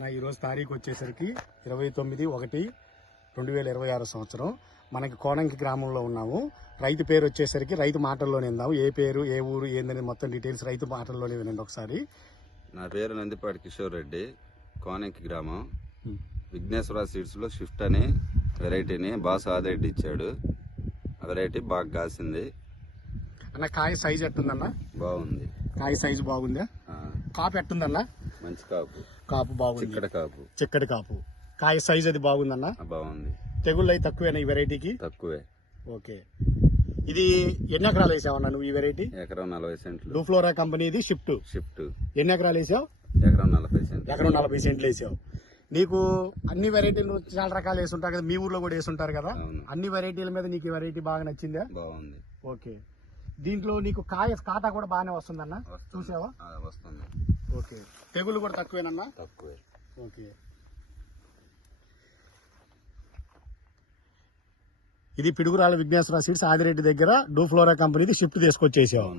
నా ఈరోజు తారీఖు వచ్చేసరికి 29/1/2026 సంవత్సరం. మనకి కోనంకి గ్రామంలో ఉన్నాము. రైతు పేరు వచ్చేసరికి రైతు మాటల్లోనే విందాము. ఏ పేరు, ఏ ఊరు, ఏందని మొత్తం డీటెయిల్స్ రైతు మాటల్లోనే వినండి ఒకసారి. నా పేరు నందిపాటి కిషోర్ రెడ్డి, కోనంకి గ్రామం. విఘ్నేశ్వర సీడ్స్ లో షిఫ్ట్ అనే వెరైటీని బాస్ ఆదిరెడ్డి ఇచ్చాడు. ఆ వెరైటీ బాగా కాసింది. అన్న కాయ సైజ్ ఎట్టుందన్న? బాగుంది. కాయ సైజు బాగుందా? కాపు ఎట్టుందన్న? మంచి కాపు. కాపు బాగుంది. చిక్కటి కాపు. కాయ సైజ్ అది బాగుందన్న? బాగుంది. తెగుళ్ళు అయి తక్కువేనా ఈ వెరైటీకి? తక్కువే. ఓకే. ఇది ఎన్ని ఎకరాలు వేసావన్నా నువ్వు ఈ వెరైటీ? ఎకరం 40 సెంట్లు. డూఫ్లోరా కంపెనీది షిఫ్ట్. ఎన్ని ఎకరాలు వేసావు? ఎకరం 40 సెంట్లు. ఎకరం 40 సెంట్లు వేసావు. నీకు అన్ని వెరైటీలు చాలా రకాలు వేసుంటారు కదా, మీ ఊర్లో కూడా వేసుంటారు కదా, అన్ని వెరైటీల మీద నీకు ఈ వెరైటీ బాగా నచ్చిందా? బాగుంది. ఓకే. దీంట్లో నీకు కాటా కూడా బాగానే వస్తుందన్న, చూసావా? వస్తుంది. ఓకే. తెగులు కూడా తక్కువేనన్నా? తక్కువే. ఓకే. ఇది పిడుగురాల విఘ్నేశ్వర సీడ్స్ ఆదిరెడ్డి దగ్గర డూఫ్లోరా కంపెనీది షిఫ్ట్ తీసుకొచ్చేసావు.